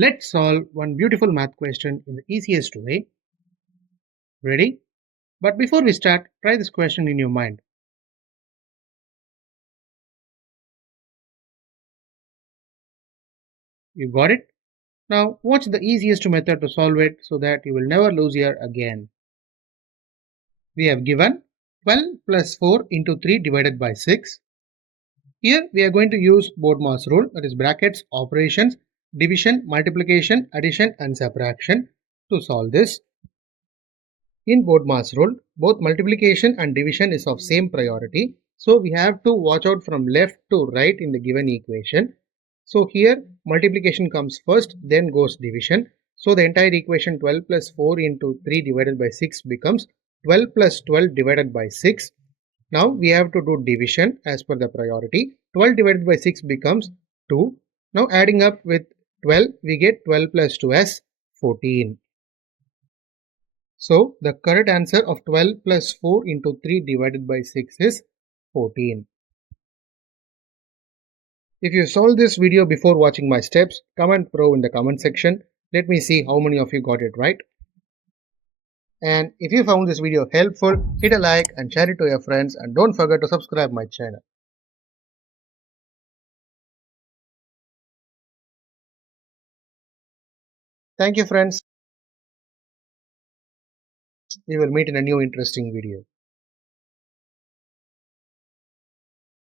Let's solve one beautiful math question in the easiest way. Ready? But before we start, try this question in your mind. You got it? Now, what's the easiest method to solve it so that you will never lose here again? We have given 12 plus 4 into 3 divided by 6. Here we are going to use BODMAS rule, that is brackets, operations, division, multiplication, addition and subtraction to solve this. In BODMAS rule, both multiplication and division is of same priority. So we have to watch out from left to right in the given equation. So here multiplication comes first, then goes division. So the entire equation 12 plus 4 into 3 divided by 6 becomes 12 plus 12 divided by 6. Now we have to do division as per the priority. 12 divided by 6 becomes 2. Now adding up with 12, we get 12 plus 2 as 14. So the correct answer of 12 plus 4 into 3 divided by 6 is 14. If you solved this video before watching my steps, comment pro in the comment section. Let me see how many of you got it right. And if you found this video helpful, hit a like and share it to your friends, and don't forget to subscribe my channel. Thank you friends. We will meet in a new interesting video.